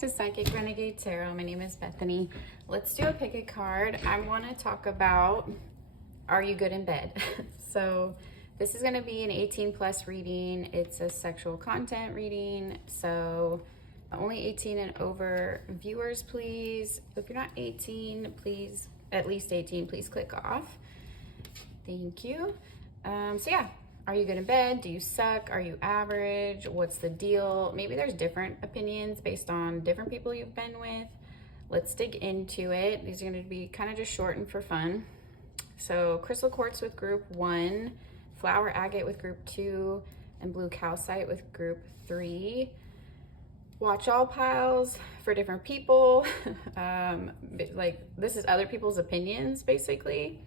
To Psychic Renegade Tarot. My name is Bethany. Let's do a pick a card. I want to talk about, are you good in bed? So this is going to be an 18 plus reading. It's a sexual content reading, so only 18 and over viewers, please. If you're not 18, please, at least 18, please click off. Thank you. So yeah, are you good in bed? Do you suck? Are you average? What's the deal? Maybe there's different opinions based on different people you've been with. Let's dig into it. These are going to be kind of just short and for fun. So crystal quartz with group 1, flower agate with group 2, and blue calcite with group 3. Watch all piles for different people. Like this is other people's opinions basically.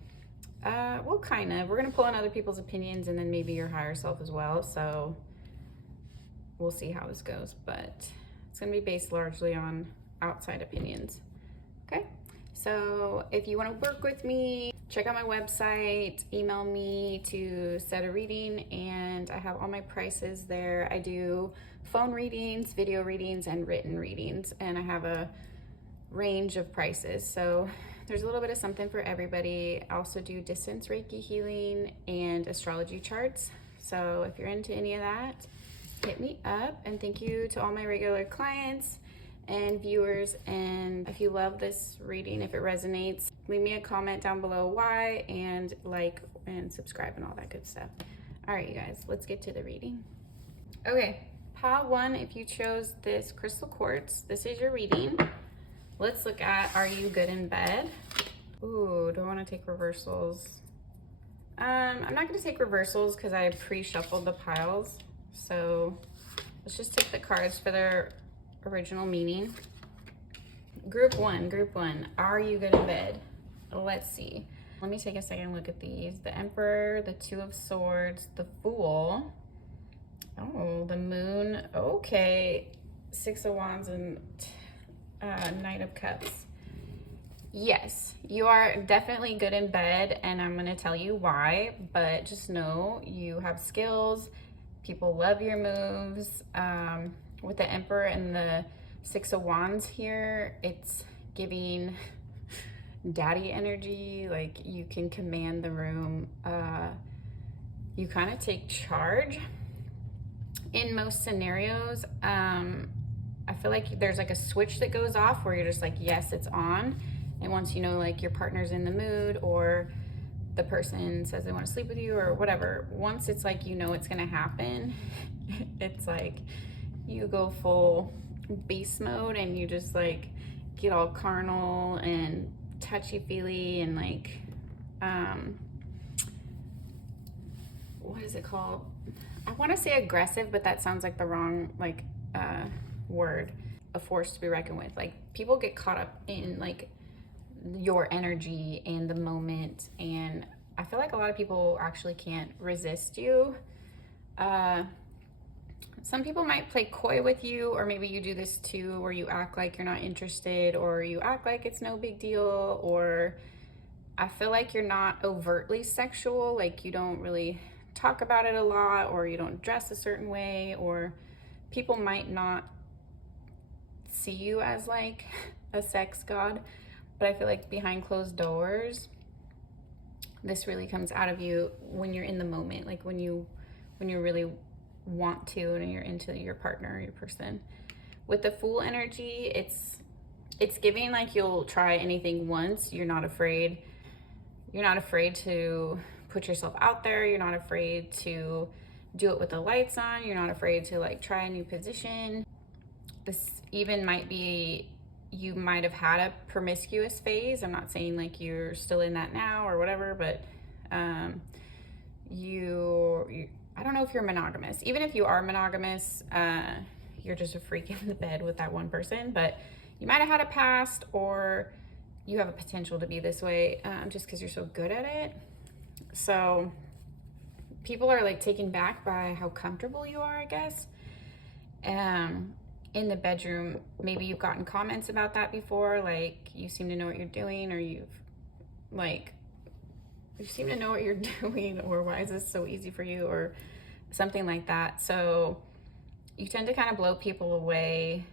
Well, kind of. We're going to pull on other people's opinions and then maybe your higher self as well. So we'll see how this goes, but it's going to be based largely on outside opinions. Okay. So if you want to work with me, check out my website, email me to set a reading, and I have all my prices there. I do phone readings, video readings, and written readings, and I have a range of prices. So there's a little bit of something for everybody. I also do distance Reiki healing and astrology charts. So if you're into any of that, hit me up. And thank you to all my regular clients and viewers. And if you love this reading, if it resonates, leave me a comment down below why, and like and subscribe and all that good stuff. All right, you guys, let's get to the reading. Okay, pile 1, if you chose this crystal quartz, this is your reading. Let's look at, are you good in bed? Ooh, do I want to take reversals? I'm not going to take reversals because I pre-shuffled the piles. So let's just take the cards for their original meaning. Group 1, are you good in bed? Let's see. Let me take a second look at these. The Emperor, the 2 of Swords, the Fool. Oh, the Moon. Okay. 6 of Wands and Knight of Cups. Yes, you are definitely good in bed, and I'm going to tell you why, but just know you have skills. People love your moves. With the Emperor and the 6 of Wands here, it's giving daddy energy. Like you can command the room. You kind of take charge in most scenarios. I feel like there's like a switch that goes off where you're just like, yes, it's on. And once you know, like your partner's in the mood or the person says they want to sleep with you or whatever, once it's like, you know, it's going to happen, it's like you go full beast mode and you just like get all carnal and touchy-feely and like, what is it called? I want to say aggressive, but that sounds like the wrong, like, word. A force to be reckoned with. Like people get caught up in like your energy and the moment, and I feel like a lot of people actually can't resist you. Some people might play coy with you, or maybe you do this too, where you act like you're not interested, or you act like it's no big deal, or I feel like you're not overtly sexual, like you don't really talk about it a lot, or you don't dress a certain way, or people might not see you as like a sex god, but I feel like behind closed doors, this really comes out of you when you're in the moment, like when you really want to and you're into your partner or your person. With the Fool energy, it's giving like you'll try anything once. You're not afraid to put yourself out there. You're not afraid to do it with the lights on. You're not afraid to like try a new position. This even might be, you might have had a promiscuous phase. I'm not saying like you're still in that now or whatever, but I don't know if you're monogamous. Even if you are monogamous, you're just a freak in the bed with that one person, but you might have had a past, or you have a potential to be this way just because you're so good at it. So people are like taken back by how comfortable you are, I guess. In the bedroom, maybe you've gotten comments about that before, like you seem to know what you're doing, or you seem to know what you're doing, or why is this so easy for you, or something like that. So you tend to kind of blow people away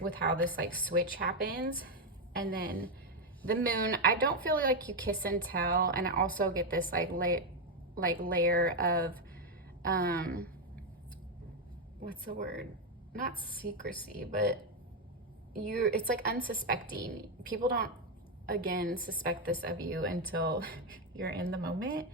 with how this like switch happens. And then the moon, I don't feel like you kiss and tell, and I also get this like layer of what's the word, not secrecy, but it's like unsuspecting. People don't, again, suspect this of you until you're in the moment.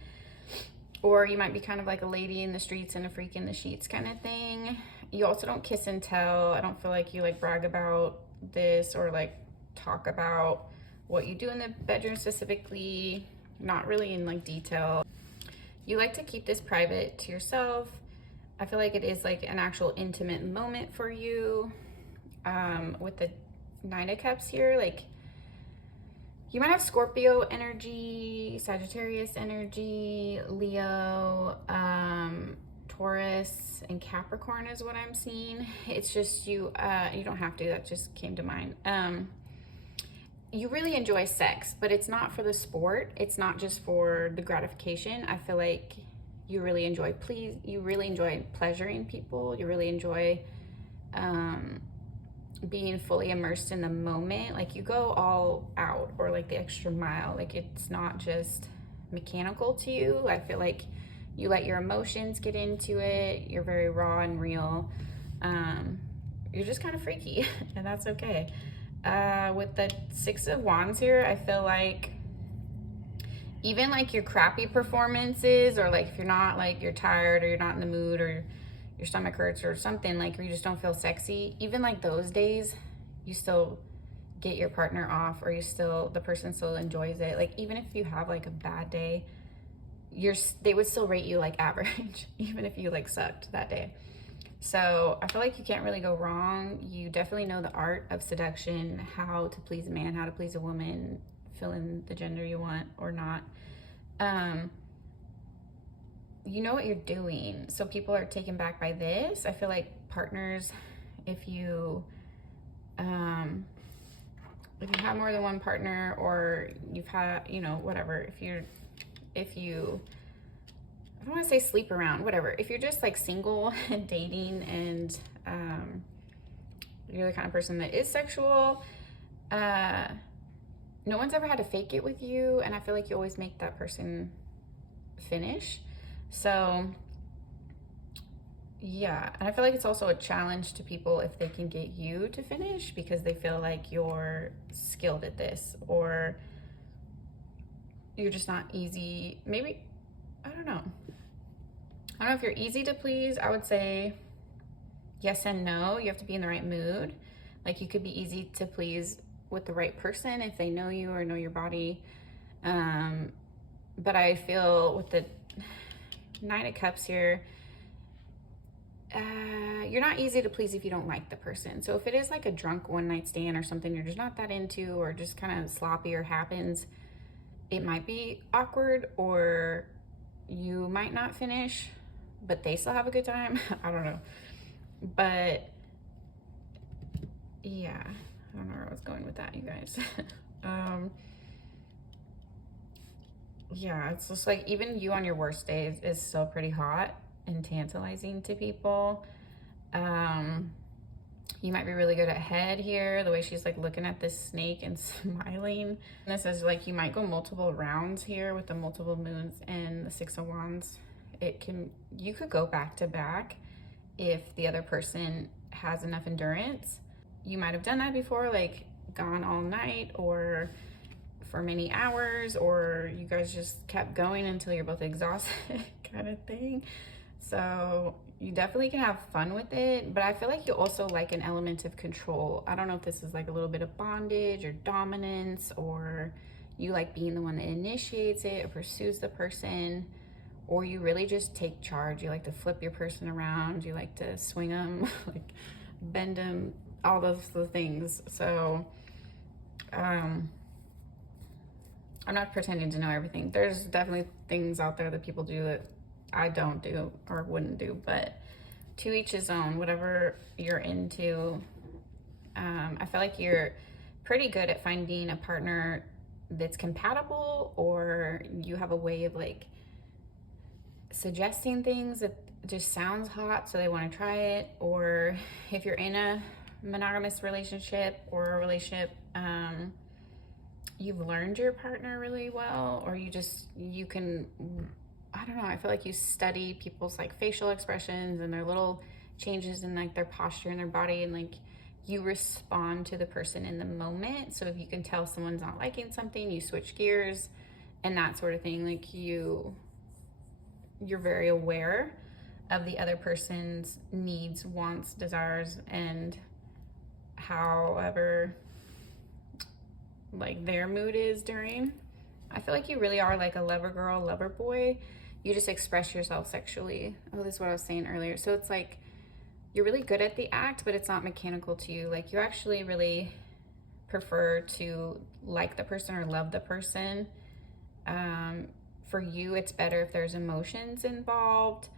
Or you might be kind of like a lady in the streets and a freak in the sheets kind of thing. You also don't kiss and tell. I don't feel like you like brag about this or like talk about what you do in the bedroom specifically, not really in like detail. You like to keep this private to yourself. I feel like it is like an actual intimate moment for you. With the Nine of Cups here, like you might have Scorpio energy, Sagittarius energy, Leo, Taurus, and Capricorn is what I'm seeing. It's just you don't have to, that just came to mind. You really enjoy sex, but it's not for the sport. It's not just for the gratification. I feel like you really enjoy pleasuring people. You really enjoy being fully immersed in the moment. Like you go all out, or like the extra mile. Like it's not just mechanical to you. I feel like you let your emotions get into it. You're very raw and real. You're just kind of freaky and that's okay. With the Six of Wands here, I feel like even like your crappy performances, or like if you're not like, you're tired or you're not in the mood or your stomach hurts or something, like, or you just don't feel sexy, even like those days, you still get your partner off, or the person still enjoys it. Like even if you have like a bad day, they would still rate you like average, even if you like sucked that day. So I feel like you can't really go wrong. You definitely know the art of seduction, how to please a man, how to please a woman, fill in the gender you want or not. You know what you're doing. So people are taken back by this. I feel like partners, if you have more than one partner, or you've had, whatever, if you I don't want to say sleep around, whatever. If you're just like single and dating, and you're the kind of person that is sexual, no one's ever had to fake it with you, and I feel like you always make that person finish. So yeah, and I feel like it's also a challenge to people if they can get you to finish, because they feel like you're skilled at this, or you're just not easy. Maybe, I don't know if you're easy to please. I would say yes and no. You have to be in the right mood. Like you could be easy to please with the right person if they know you or know your body. But I feel with the Nine of Cups here, you're not easy to please if you don't like the person. So if it is like a drunk one night stand or something you're just not that into, or just kind of sloppy or happens, it might be awkward, or you might not finish, but they still have a good time. I don't know. But yeah, I don't know where I was going with that, you guys. Yeah, it's just like even you on your worst days is still pretty hot and tantalizing to people. You might be really good at head here, the way she's like looking at this snake and smiling. And this is like, you might go multiple rounds here with the multiple moons and the Six of Wands. You could go back to back if the other person has enough endurance. You might have done that before, like gone all night or for many hours, or you guys just kept going until you're both exhausted kind of thing. So you definitely can have fun with it, but I feel like you also like an element of control. I don't know if this is like a little bit of bondage or dominance, or you like being the one that initiates it or pursues the person, or you really just take charge. You like to flip your person around, you like to swing them, like bend them, all those things. So I'm not pretending to know everything. There's definitely things out there that people do that I don't do or wouldn't do, but to each his own, whatever you're into. I feel like you're pretty good at finding a partner that's compatible, or you have a way of like suggesting things that just sounds hot, so they want to try it. Or if you're in a monogamous relationship or a relationship, you've learned your partner really well, or you can, I don't know, I feel like you study people's like facial expressions and their little changes in like their posture and their body, and like you respond to the person in the moment. So if you can tell someone's not liking something, you switch gears and that sort of thing. Like you're very aware of the other person's needs, wants, desires, and however like their mood is during. I feel like you really are like a lover girl, lover boy. You just express yourself sexually. Oh, this is what I was saying earlier. So it's like you're really good at the act, but it's not mechanical to you. Like you actually really prefer to like the person or love the person. For you, it's better if there's emotions involved.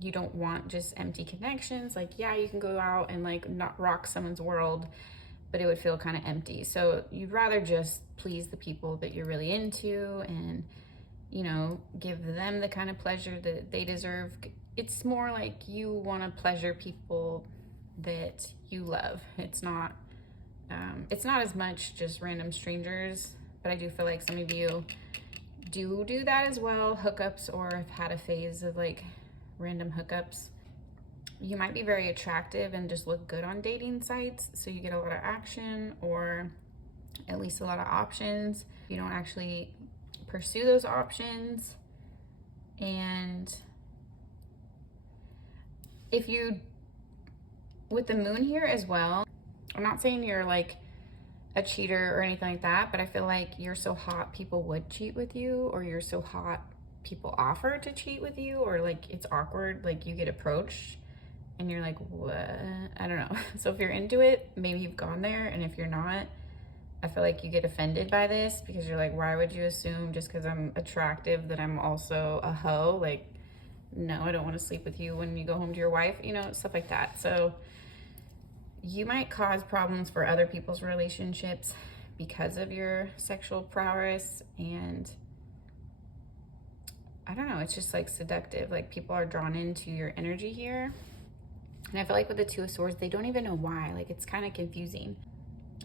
You don't want just empty connections. Like, yeah, you can go out and like not rock someone's world, but it would feel kind of empty. So you'd rather just please the people that you're really into and, you know, give them the kind of pleasure that they deserve. It's more like you want to pleasure people that you love. It's not as much just random strangers, but I do feel like some of you do that as well. Hookups, or have had a phase of like random hookups. You might be very attractive and just look good on dating sites, so you get a lot of action, or at least a lot of options. You don't actually pursue those options. And if you, with the moon here as well, I'm not saying you're like a cheater or anything like that, but I feel like you're so hot people would cheat with you, or you're so hot people offer to cheat with you, or like it's awkward, like you get approached and you're like, what? I don't know. So if you're into it, maybe you've gone there, and if you're not, I feel like you get offended by this because you're like, why would you assume just because I'm attractive that I'm also a hoe? Like, no, I don't want to sleep with you when you go home to your wife, you know, stuff like that. So you might cause problems for other people's relationships because of your sexual prowess, and I don't know, it's just like seductive. Like people are drawn into your energy here. And I feel like with the Two of Swords, they don't even know why. Like it's kind of confusing.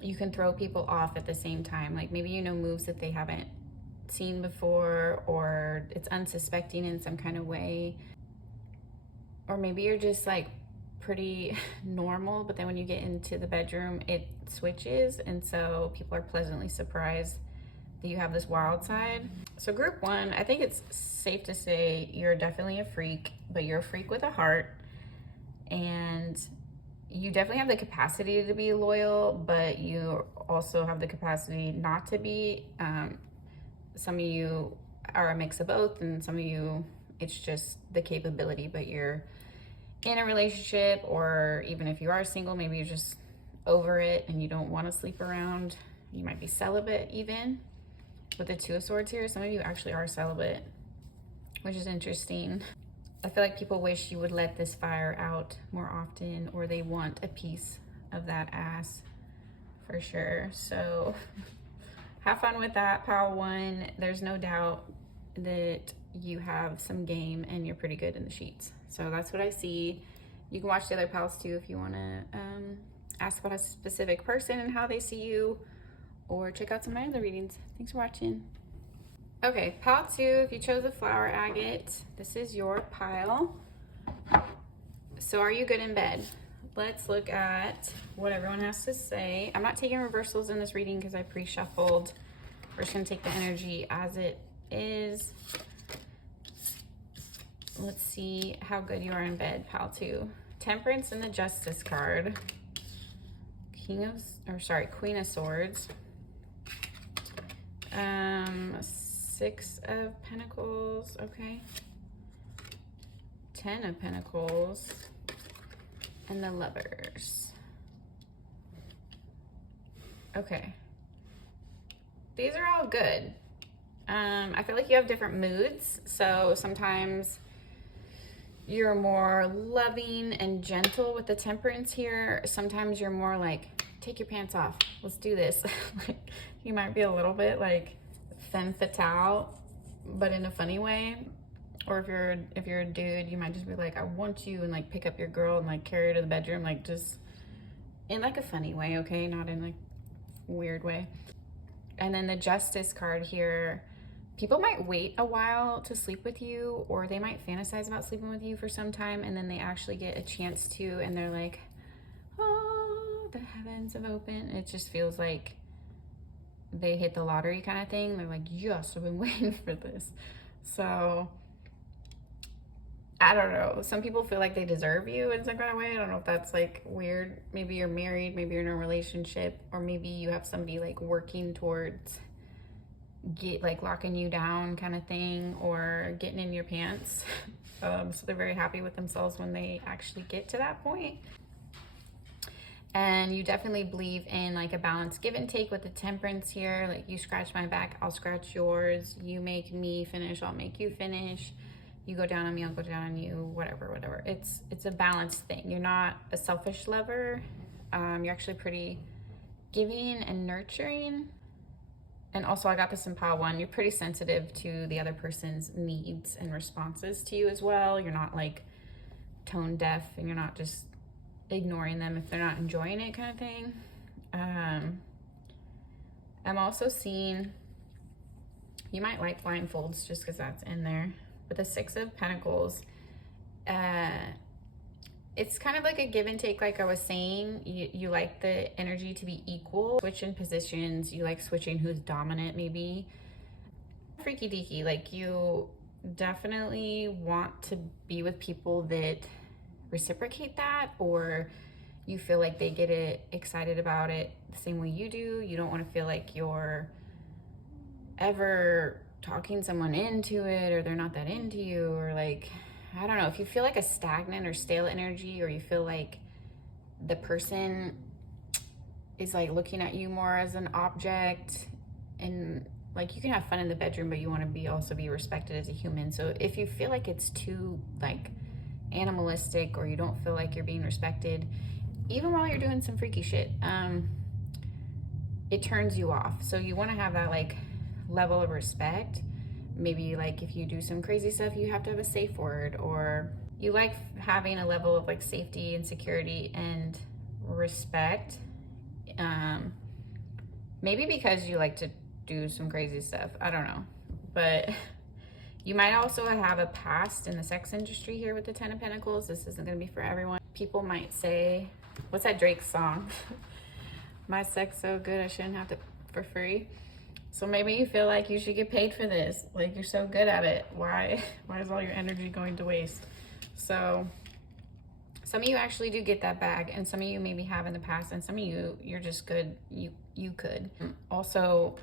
You can throw people off at the same time. Like maybe you know moves that they haven't seen before, or it's unsuspecting in some kind of way. Or maybe you're just like pretty normal, but then when you get into the bedroom, it switches. And so people are pleasantly surprised that you have this wild side. So group one, I think it's safe to say you're definitely a freak, but you're a freak with a heart. And you definitely have the capacity to be loyal, but you also have the capacity not to be. Some of you are a mix of both, and some of you, it's just the capability, but you're in a relationship, or even if you are single, maybe you're just over it and you don't want to sleep around. You might be celibate even. With the Two of Swords here, some of you actually are celibate, which is interesting. I feel like people wish you would let this fire out more often, or they want a piece of that ass for sure. So have fun with that, pile one. There's no doubt that you have some game and you're pretty good in the sheets. So that's what I see. You can watch the other pals too if you want to ask about a specific person and how they see you, or check out some of my other readings. Thanks for watching. Okay, pile two, if you chose a flower agate, this is your pile. So are you good in bed? Let's look at what everyone has to say. I'm not taking reversals in this reading because I pre-shuffled. We're just gonna take the energy as it is. Let's see how good you are in bed, pile two. Temperance and the Justice card. Queen of Swords. Six of Pentacles, okay. 10 of Pentacles, and the Lovers. Okay. These are all good. I feel like you have different moods. So sometimes you're more loving and gentle with the Temperance here. Sometimes you're more like, take your pants off, let's do this. Like, you might be a little bit like femme fatale, but in a funny way. Or if you're a dude, you might just be like, I want you, and like pick up your girl and like carry her to the bedroom, like just in like a funny way, okay? Not in like a weird way. And then the Justice card here, people might wait a while to sleep with you, or they might fantasize about sleeping with you for some time, and then they actually get a chance to, and they're like, oh, the heavens have opened. It just feels like they hit the lottery kind of thing. They're like, yes, I've been waiting for this. So I don't know. Some people feel like they deserve you in some kind of way. I don't know if that's like weird. Maybe you're married, maybe you're in a relationship, or maybe you have somebody like working towards like locking you down kind of thing, or getting in your pants. So they're very happy with themselves when they actually get to that point. And you definitely believe in like a balanced give and take with the Temperance here. Like, you scratch my back, I'll scratch yours. You make me finish, I'll make you finish. You go down on me, I'll go down on you, whatever. It's a balanced thing. You're not a selfish lover. You're actually pretty giving and nurturing. And also, I got this in pile 1. You're pretty sensitive to the other person's needs and responses to you as well. You're not like tone deaf, and you're not just ignoring them if they're not enjoying it kind of thing. I'm also seeing you might like blindfolds just because that's in there. But the 6 of Pentacles, it's kind of like a give and take. Like I was saying, you like the energy to be equal. Switch in positions. You like switching who's dominant, maybe. Freaky deaky. Like, you definitely want to be with people that reciprocate that, or you feel like they get excited about it the same way you do. You don't want to feel like you're ever talking someone into it, or they're not that into you, or like, I don't know, if you feel like a stagnant or stale energy, or you feel like the person is like looking at you more as an object, and like, you can have fun in the bedroom, but you want to also be respected as a human. So if you feel like it's too like animalistic, or you don't feel like you're being respected, even while you're doing some freaky shit, it turns you off. So you want to have that like level of respect. Maybe like if you do some crazy stuff, you have to have a safe word, or you like having a level of like safety and security and respect. Maybe because you like to do some crazy stuff, I don't know. But you might also have a past in the sex industry here with the 10 of Pentacles. This isn't going to be for everyone. People might say, what's that Drake song? My sex so good I shouldn't have to for free. So maybe you feel like you should get paid for this. Like, you're so good at it. Why is all your energy going to waste? So some of you actually do get that bag, and some of you maybe have in the past, and some of you, you're just good. You could. Also,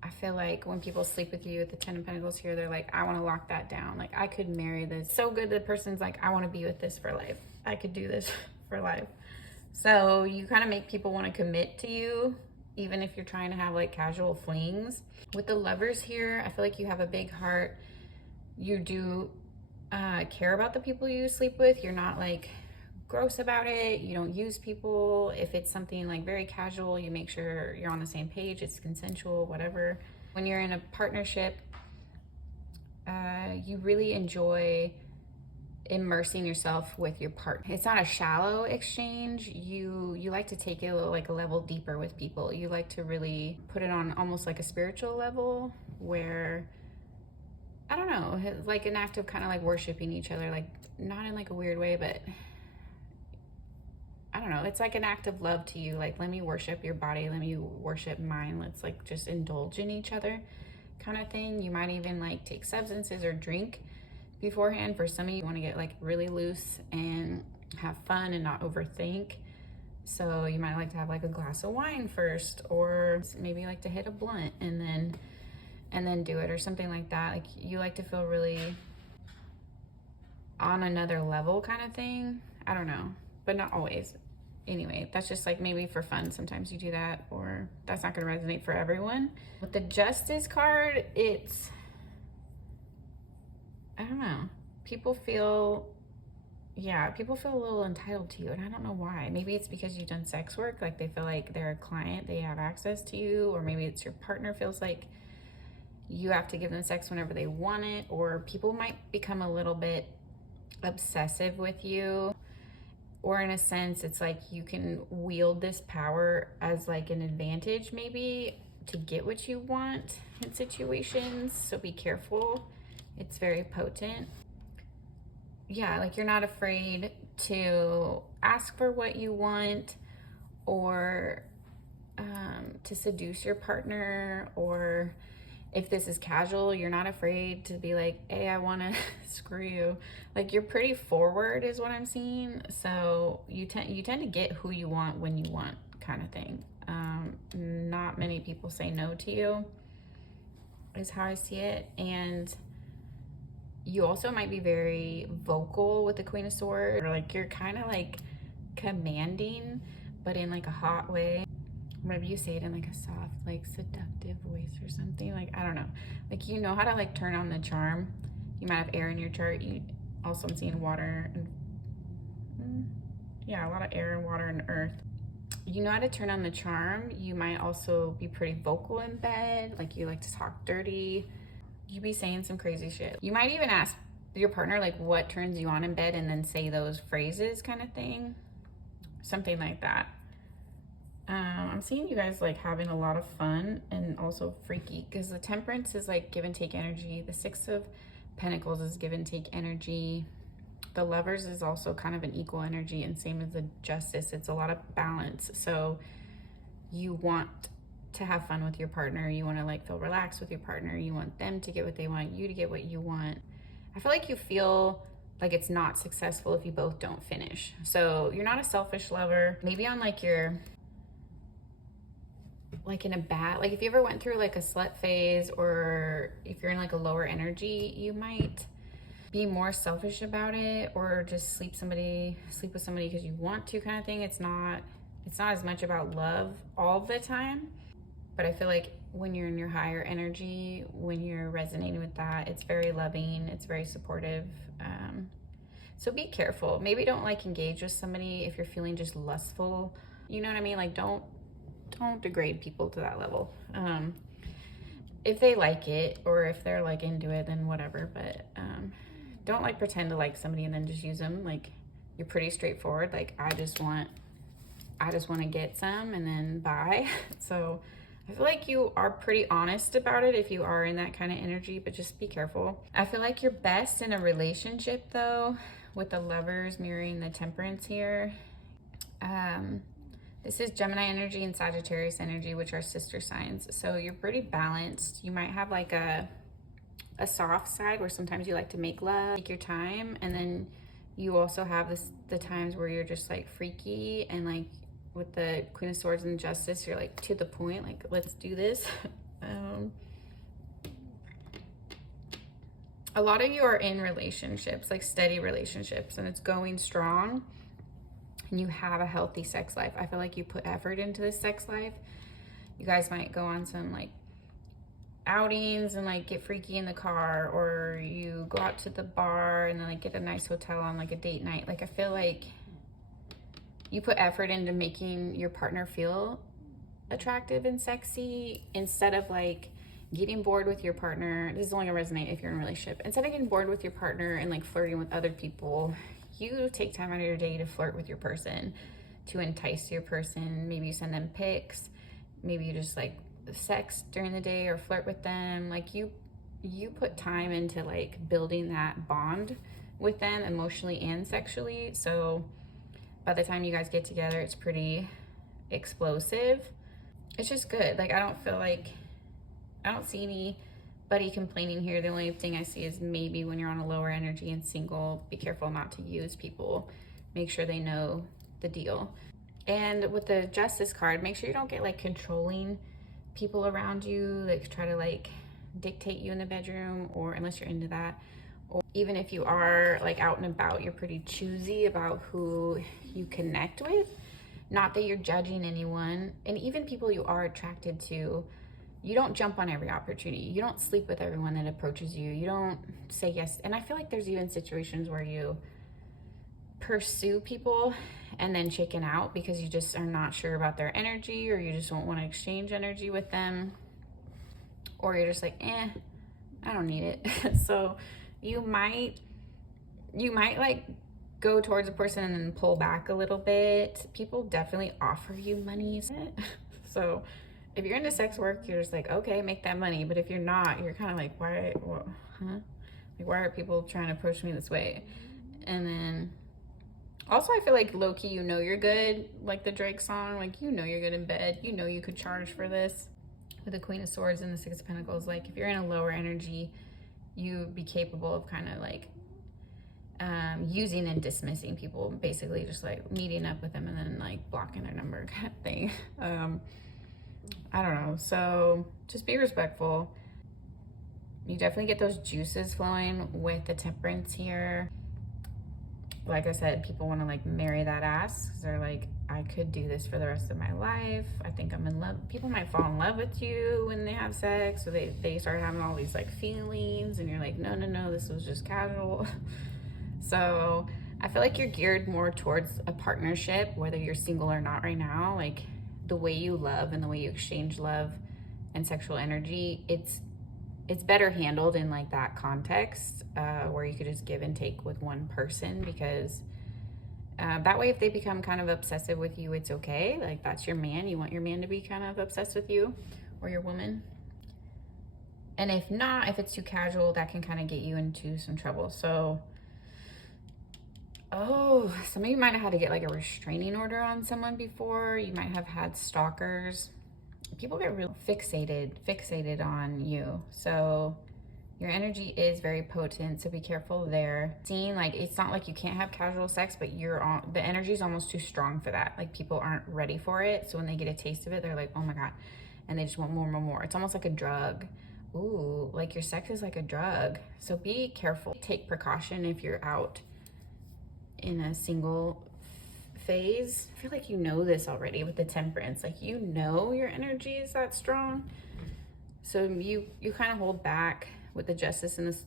I feel like when people sleep with you at the 10 of Pentacles here, they're like, I want to lock that down. Like, I could marry this. So good the person's like, I want to be with this for life. I could do this for life. So you kind of make people want to commit to you, even if you're trying to have like casual flings. With the Lovers here, I feel like you have a big heart. You do care about the people you sleep with. You're not like gross about it. You don't use people. If it's something like very casual, you make sure you're on the same page, it's consensual, whatever. When you're in a partnership, you really enjoy immersing yourself with your partner. It's not a shallow exchange. You like to take it like a level deeper with people. You like to really put it on almost like a spiritual level, where, I don't know, like an act of kind of like worshiping each other, like not in like a weird way, but I don't know, it's like an act of love to you. Like, let me worship your body, let me worship mine, let's like just indulge in each other kind of thing. You might even like take substances or drink beforehand. For some of you want to get like really loose and have fun and not overthink. So you might like to have like a glass of wine first, or maybe like to hit a blunt and then do it, or something like that. Like, you like to feel really on another level kind of thing. I don't know, but not always. Anyway, that's just like maybe for fun. Sometimes you do that, or that's not going to resonate for everyone. With the Justice card, it's, I don't know. People feel a little entitled to you, and I don't know why. Maybe it's because you've done sex work. Like, they feel like they're a client, they have access to you, or maybe it's your partner feels like you have to give them sex whenever they want it, or people might become a little bit obsessive with you, or in a sense it's like you can wield this power as like an advantage maybe to get what you want in situations. So be careful, it's very potent. Yeah, like you're not afraid to ask for what you want, or to seduce your partner, or if this is casual, you're not afraid to be like, hey, I want to screw you. Like you're pretty forward is what I'm seeing. So you tend to get who you want when you want, kind of thing. Not many people say no to you is how I see it. And you also might be very vocal with the Queen of Swords, or like you're kind of like commanding, but in like a hot way. Maybe you say it in like a soft, like seductive voice or something. Like, I don't know. Like, you know how to like turn on the charm. You might have air in your chart. You also, I'm seeing water and yeah, a lot of air and water and earth. You know how to turn on the charm. You might also be pretty vocal in bed. Like you like to talk dirty. You be saying some crazy shit. You might even ask your partner like what turns you on in bed and then say those phrases, kind of thing. Something like that. I'm seeing you guys like having a lot of fun and also freaky, because the Temperance is like give and take energy. The Six of Pentacles is give and take energy. The Lovers is also kind of an equal energy, and same as the Justice. It's a lot of balance. So you want to have fun with your partner. You want to like feel relaxed with your partner. You want them to get what they want, you to get what you want. I feel like you feel like it's not successful if you both don't finish. So you're not a selfish lover. Maybe on like your, like in a bad, like if you ever went through like a slut phase, or if you're in like a lower energy, you might be more selfish about it, or just sleep with somebody because you want to, kind of thing. It's not as much about love all the time, but I feel like when you're in your higher energy, when you're resonating with that, it's very loving, it's very supportive. So be careful. Maybe don't like engage with somebody if you're feeling just lustful, you know what I mean? Like don't degrade people to that level. If they like it, or if they're like into it, then whatever, but don't like pretend to like somebody and then just use them. Like you're pretty straightforward, like I just want to get some and then bye. So I feel like you are pretty honest about it if you are in that kind of energy, but just be careful. I feel like you're best in a relationship though, with the Lovers mirroring the Temperance here. This is Gemini energy and Sagittarius energy, which are sister signs. So you're pretty balanced. You might have like a soft side where sometimes you like to make love, take your time, and then you also have the times where you're just like freaky, and like with the Queen of Swords and Justice, you're like to the point, like let's do this. A lot of you are in relationships, like steady relationships, and it's going strong, and you have a healthy sex life. I feel like you put effort into this sex life. You guys might go on some like outings and like get freaky in the car, or you go out to the bar and then like get a nice hotel on like a date night. Like I feel like you put effort into making your partner feel attractive and sexy, instead of like getting bored with your partner. This is only gonna resonate if you're in a relationship. Instead of getting bored with your partner and like flirting with other people, you take time out of your day to flirt with your person, to entice your person. Maybe you send them pics, maybe you just like sex during the day or flirt with them. Like you put time into like building that bond with them emotionally and sexually. So by the time you guys get together, it's pretty explosive. It's just good. Like I don't see anybody complaining here. The only thing I see is maybe when you're on a lower energy and single, be careful not to use people. Make sure they know the deal. And with the Justice card, make sure you don't get like controlling people around you that try to like dictate you in the bedroom, or unless you're into that. Or even if you are like out and about, you're pretty choosy about who you connect with. Not that you're judging anyone, and even people you are attracted to, you don't jump on every opportunity. You don't sleep with everyone that approaches you. You don't say yes. And I feel like there's even situations where you pursue people and then chicken out because you just are not sure about their energy, or you just don't want to exchange energy with them. or you're just like, I don't need it. So you might like go towards a person and then pull back a little bit. People definitely offer you money. So if you're into sex work, you're just like, okay, make that money. But if you're not, you're kind of like, why, like, why are people trying to approach me this way? And then also, I feel like low-key, you know you're good, like the Drake song, like, you know you're good in bed, you know you could charge for this. With the Queen of Swords and the Six of Pentacles, like, if you're in a lower energy, you'd be capable of kind of like using and dismissing people, basically just like meeting up with them and then like blocking their number kind of thing. I don't know, so just be respectful. You definitely get those juices flowing with the Temperance here. Like I said, people want to like marry that ass because they're like, I could do this for the rest of my life. I think I'm in love. People might fall in love with you when they have sex, so they start having all these like feelings, and you're like, no, this was just casual. So I feel like you're geared more towards a partnership, whether you're single or not right now. Like the way you love and the way you exchange love and sexual energy, it's better handled in like that context, where you could just give and take with one person, because that way if they become kind of obsessive with you, it's okay. Like that's your man. You want your man to be kind of obsessed with you, or your woman. And if not, if it's too casual, that can kind of get you into some trouble. So, some of you might have had to get like a restraining order on someone before. You might have had stalkers. People get real fixated on you. So your energy is very potent, so be careful there. Seeing like, it's not like you can't have casual sex, but the energy is almost too strong for that. Like people aren't ready for it. So when they get a taste of it, they're like, oh my God. And they just want more. It's almost like a drug. Ooh, like your sex is like a drug. So be careful. Take precaution if you're out in a single phase. I feel like you know this already with the Temperance. Like, you know your energy is that strong. So you kind of hold back with the Justice and the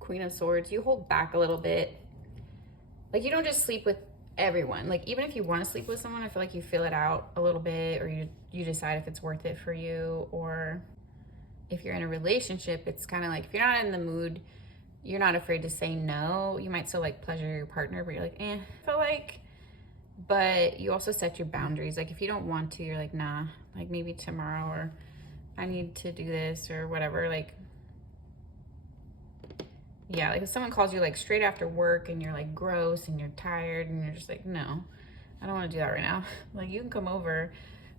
Queen of Swords. You hold back a little bit. Like, you don't just sleep with everyone. Like, even if you want to sleep with someone, I feel like you feel it out a little bit, or you decide if it's worth it for you. Or if you're in a relationship, it's kind of like, if you're not in the mood, you're not afraid to say no. You might still like pleasure your partner, but you're like, I feel like, but you also set your boundaries. Like if you don't want to, you're like, nah, like maybe tomorrow, or I need to do this or whatever. Like, yeah, like if someone calls you like straight after work and you're like gross and you're tired and you're just like, no, I don't want to do that right now. Like, you can come over,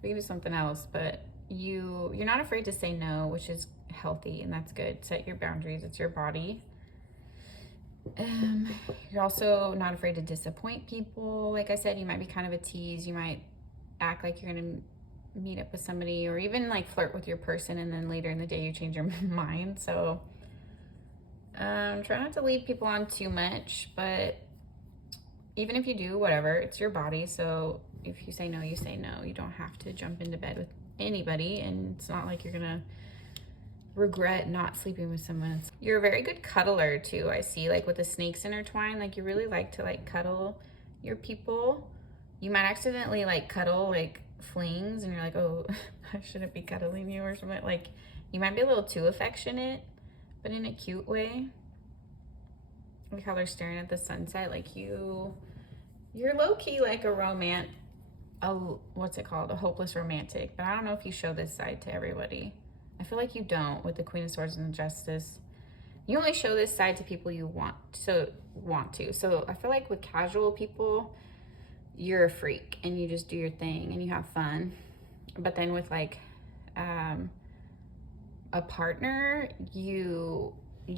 we can do something else, but you're not afraid to say no, which is healthy, and that's good. Set your boundaries. It's your body. You're also not afraid to disappoint people. Like I said, you might be kind of a tease. You might act like you're gonna meet up with somebody, or even like flirt with your person, and then later in the day you change your mind. So try not to lead people on too much, but even if you do, whatever, it's your body. So if you say no, you say no. You don't have to jump into bed with anybody, and it's not like you're gonna regret not sleeping with someone. You're a very good cuddler too. I see, like with the snakes intertwined, like you really like to like cuddle your people. You might accidentally like cuddle like flings, and you're like, oh, I shouldn't be cuddling you or something. Like you might be a little too affectionate, but in a cute way. Like how they're staring at the sunset. Like you're low-key like what's it called? A hopeless romantic. But I don't know if you show this side to everybody. I feel like you don't with the Queen of Swords and the Justice. You only show this side to people you want to. So I feel like with casual people, you're a freak and you just do your thing and you have fun. But then with like a partner, you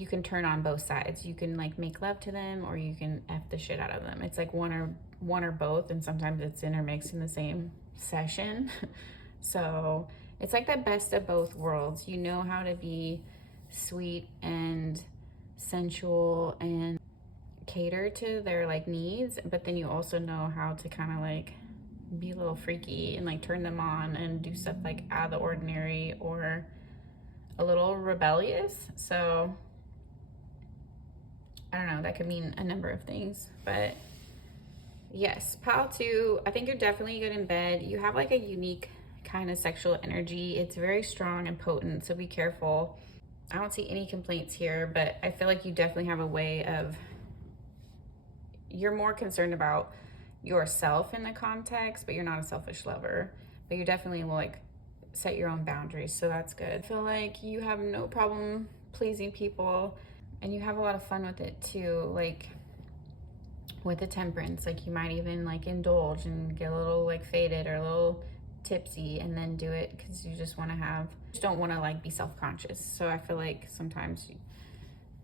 can turn on both sides. You can like make love to them, or you can F the shit out of them. It's like one or both, and sometimes it's intermixed in the same session. So it's like the best of both worlds. You know how to be sweet and sensual and cater to their like needs, but then you also know how to kind of like be a little freaky and like turn them on and do stuff like out of the ordinary or a little rebellious. So I don't know, that could mean a number of things, but yes, pile 2, I think you're definitely good in bed. You have like a unique kind of sexual energy. It's very strong and potent, so be careful. I don't see any complaints here, but I feel like you definitely have a way of, you're more concerned about yourself in the context, but you're not a selfish lover. But you definitely will like set your own boundaries, so that's good. I feel like you have no problem pleasing people, and you have a lot of fun with it too. Like with the temperance, like you might even like indulge and get a little like faded or a little tipsy and then do it because you just want to don't want to like be self-conscious. So I feel like sometimes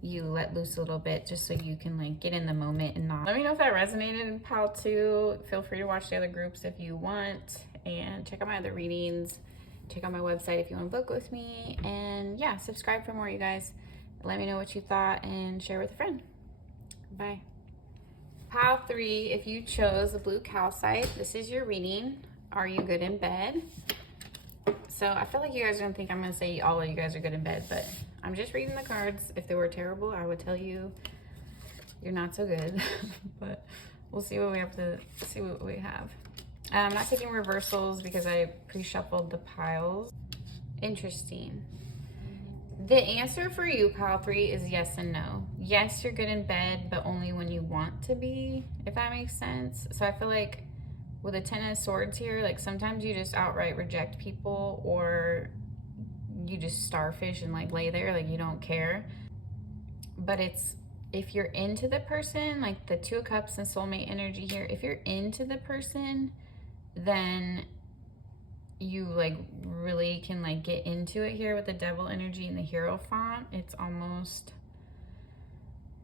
you let loose a little bit just so you can like get in the moment and not. Let me know if that resonated, pal, too. Feel free to watch the other groups if you want, and check out my other readings. Check out my website if you want to book with me, and yeah, subscribe for more, you guys. Let me know what you thought and share with a friend. Bye. Pile 3, if you chose the blue calcite, this is your reading. Are you good in bed? So I feel like you guys are gonna think I'm gonna say all of you guys are good in bed, but I'm just reading the cards. If they were terrible, I would tell you you're not so good. But we'll see what we have. I'm not taking reversals because I pre-shuffled the piles. Interesting. The answer for you, pile 3, is yes and no. Yes, you're good in bed, but only when you want to be, if that makes sense. So I feel like with a 10 of Swords here, like sometimes you just outright reject people, or you just starfish and like lay there like you don't care. But it's, if you're into the person, like the 2 of Cups and soulmate energy here, if you're into the person, then you like really can like get into it here with the Devil energy and the Hierophant. It's almost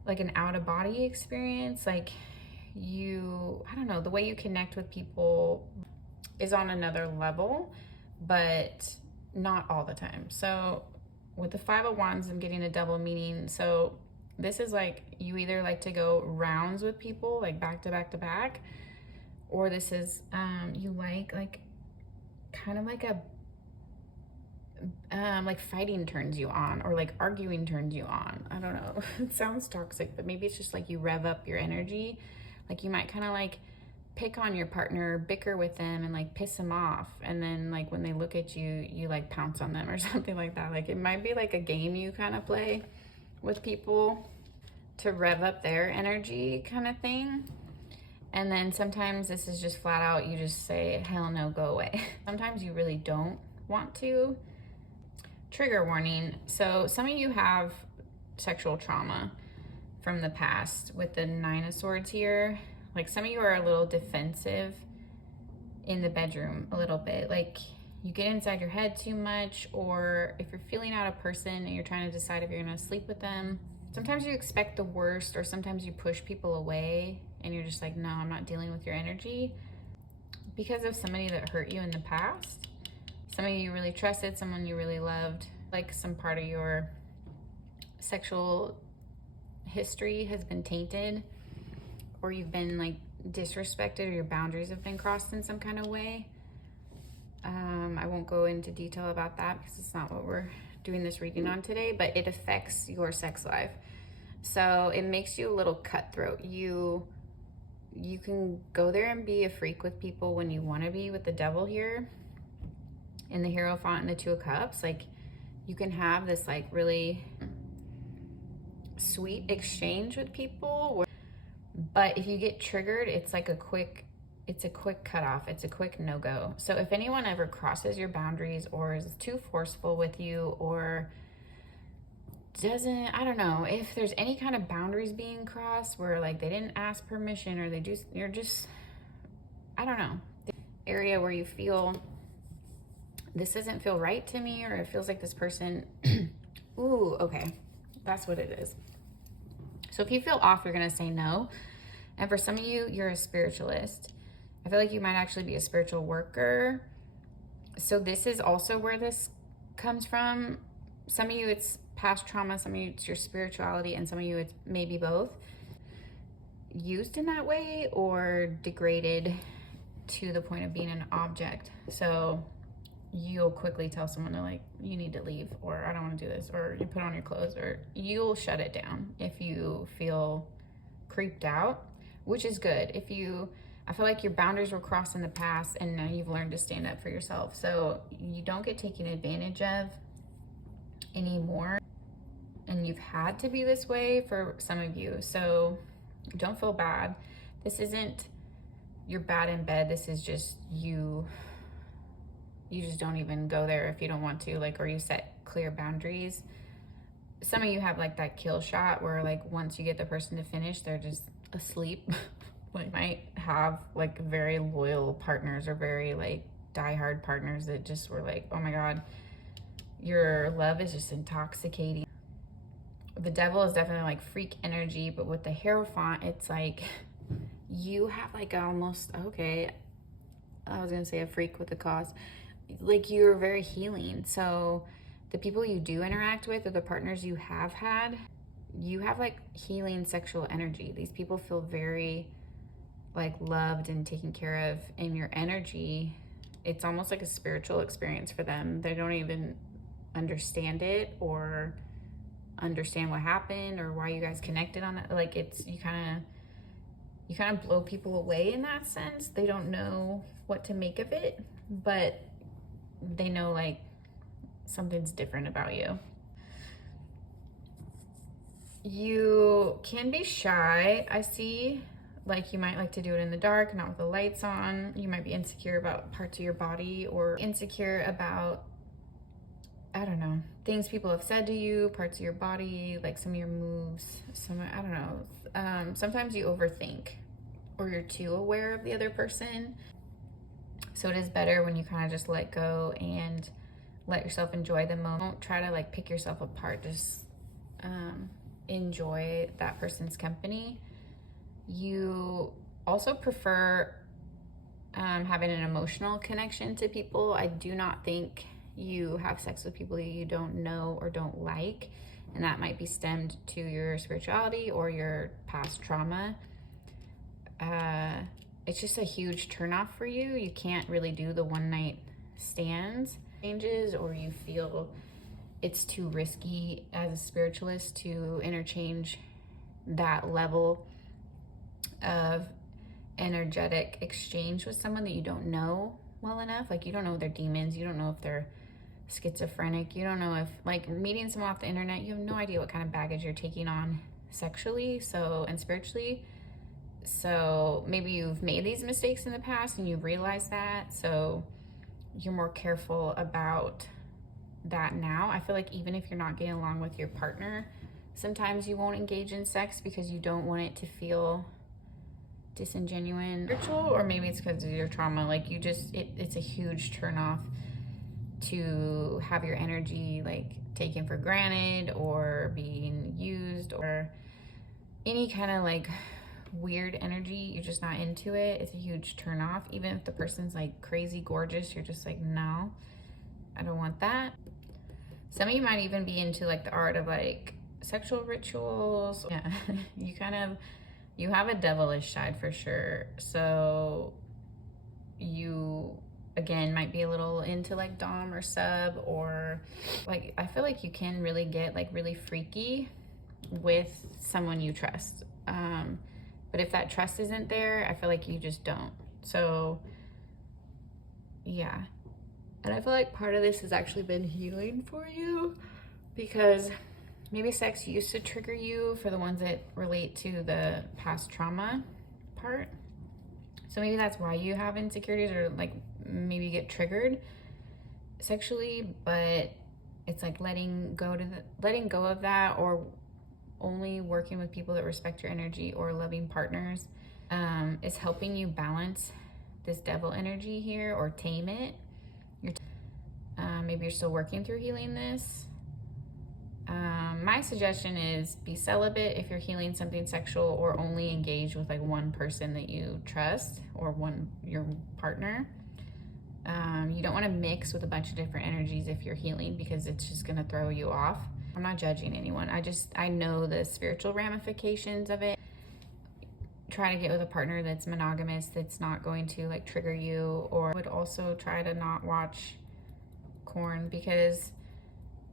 like an out-of-body experience. Like you, I don't know, the way you connect with people is on another level, but not all the time. So with the 5 of Wands, I'm getting a double meaning. So this is like you either like to go rounds with people, like back to back to back, or this is you like kind of like a like fighting turns you on, or like arguing turns you on. I don't know. It sounds toxic, but maybe it's just like you rev up your energy. Like you might kind of like pick on your partner, bicker with them, and like piss them off, and then like when they look at you, you like pounce on them or something like that. Like it might be like a game you kind of play with people to rev up their energy kind of thing. And then sometimes this is just flat out, you just say, hell no, go away. Sometimes you really don't want to. Trigger warning. So some of you have sexual trauma from the past with the 9 of Swords here. Like some of you are a little defensive in the bedroom a little bit. Like you get inside your head too much, or if you're feeling out a person and you're trying to decide if you're gonna sleep with them, sometimes you expect the worst, or sometimes you push people away and you're just like, no, I'm not dealing with your energy because of somebody that hurt you in the past. Somebody you really trusted, someone you really loved, like some part of your sexual history has been tainted, or you've been like disrespected, or your boundaries have been crossed in some kind of way. I won't go into detail about that because it's not what we're doing this reading on today, but it affects your sex life. So it makes you a little cutthroat. You can go there and be a freak with people when you want to be, with the Devil here and the Hierophant and the 2 of Cups. Like you can have this like really sweet exchange with people, but if you get triggered, it's like a quick cutoff. It's a quick no-go. So if anyone ever crosses your boundaries, or is too forceful with you, or doesn't, I don't know, if there's any kind of boundaries being crossed where like they didn't ask permission, or you're just, I don't know, the area where you feel this doesn't feel right to me, or it feels like this person, ooh, okay, that's what it is. So if you feel off, you're gonna say no. And for some of you, you're a spiritualist. I feel like you might actually be a spiritual worker. So this is also where this comes from. Some of you, it's past trauma. Some of you, it's your spirituality. And some of you, it's maybe both. Used in that way, or degraded to the point of being an object. So you'll quickly tell someone to like, you need to leave, or I don't want to do this, or you put on your clothes, or you'll shut it down if you feel creeped out, which is good. If you I feel like your boundaries were crossed in the past and now you've learned to stand up for yourself. So you don't get taken advantage of anymore. And you've had to be this way for some of you. So don't feel bad. This isn't you're bad in bed. This is just you just don't even go there if you don't want to, like, or you set clear boundaries. Some of you have like that kill shot where like once you get the person to finish, they're just asleep. We might have like very loyal partners or very like diehard partners that just were like, oh my God, your love is just intoxicating. The devil is definitely like freak energy, but with the Hierophant, it's like you have like almost, okay, I was gonna say a freak with a cause. Like you're very healing. So the people you do interact with or the partners you have had, you have like healing sexual energy. These people feel very like loved and taken care of in your energy. It's almost like a spiritual experience for them. They don't even understand it or understand what happened or why you guys connected on it. Like it's, you kind of blow people away in that sense. They don't know what to make of it, but they know like something's different about you. You can be shy, I see. Like you might like to do it in the dark, not with the lights on. You might be insecure about parts of your body or insecure about, I don't know, things people have said to you, parts of your body, like some of your moves, I don't know. Sometimes you overthink or you're too aware of the other person. So it is better when you kind of just let go and let yourself enjoy the moment. Don't try to like pick yourself apart. Just enjoy that person's company. You also prefer having an emotional connection to people. I do not think you have sex with people you don't know or don't like, and that might be stemmed to your spirituality or your past trauma. It's just a huge turnoff for you. You can't really do the one night stands changes, or you feel it's too risky as a spiritualist to interchange that level of energetic exchange with someone that you don't know well enough. Like you don't know their demons, you don't know if they're schizophrenic, you don't know if, like, meeting someone off the internet, you have no idea what kind of baggage you're taking on sexually and spiritually. So maybe you've made these mistakes in the past and you've realized that, so you're more careful about that now. I feel like even if you're not getting along with your partner, sometimes you won't engage in sex because you don't want it to feel disingenuine, spiritual, or maybe it's because of your trauma. Like you just, it's a huge turnoff to have your energy like taken for granted or being used or any kind of like weird energy. You're just not into it. It's a huge turnoff. Even if the person's like crazy gorgeous, you're just like, no, I don't want that. Some of you might even be into like the art of like sexual rituals. Yeah, you have a devilish side for sure. So you, again, might be a little into like dom or sub, or like, I feel like you can really get like really freaky with someone you trust. But if that trust isn't there, I feel like you just don't. So yeah. And I feel like part of this has actually been healing for you, because maybe sex used to trigger you for the ones that relate to the past trauma part. So maybe that's why you have insecurities, or like maybe you get triggered sexually, but it's like letting go of that, or only working with people that respect your energy or loving partners is helping you balance this devil energy here, or tame it. Maybe you're still working through healing this. My suggestion is be celibate if you're healing something sexual, or only engage with like one person that you trust, or your partner. You don't want to mix with a bunch of different energies if you're healing, because it's just going to throw you off. I'm not judging anyone. I know the spiritual ramifications of it. Try to get with a partner that's monogamous, that's not going to like trigger you, or would also try to not watch porn, because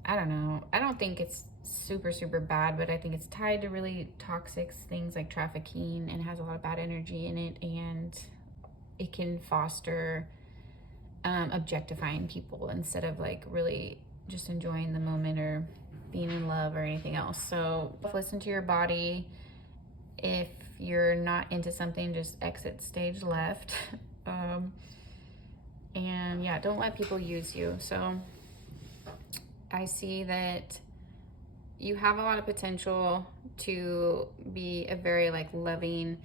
I don't know. I don't think it's super, super bad, but I think it's tied to really toxic things like trafficking and has a lot of bad energy in it. And it can foster objectifying people instead of like really just enjoying the moment or being in love or anything else. So listen to your body. If you're not into something, just exit stage left. And yeah, don't let people use you. So I see that you have a lot of potential to be a very like loving,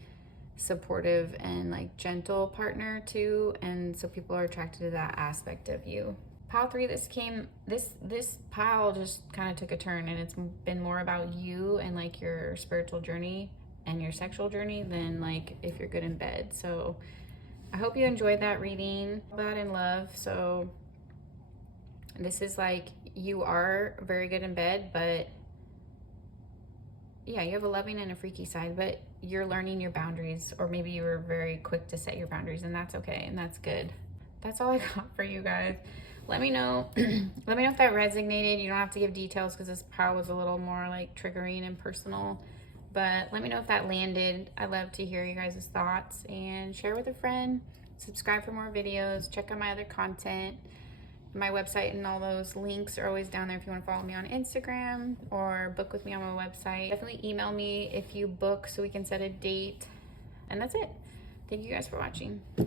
supportive, and like gentle partner too. And so people are attracted to that aspect of you. Pile 3, this pile just kind of took a turn, and it's been more about you and like your spiritual journey and your sexual journey than like if you're good in bed. So I hope you enjoyed that reading. That in love. So this is like, you are very good in bed, but yeah, you have a loving and a freaky side, but you're learning your boundaries, or maybe you were very quick to set your boundaries, and that's okay, and that's good. That's all I got for you guys. Let me know. Let me know if that resonated. You don't have to give details because this pile was a little more like triggering and personal, but let me know if that landed. I love to hear you guys' thoughts, and share with a friend. Subscribe for more videos. Check out my other content. My website and all those links are always down there if you want to follow me on Instagram or book with me on my website. Definitely email me if you book so we can set a date. And that's it. Thank you guys for watching.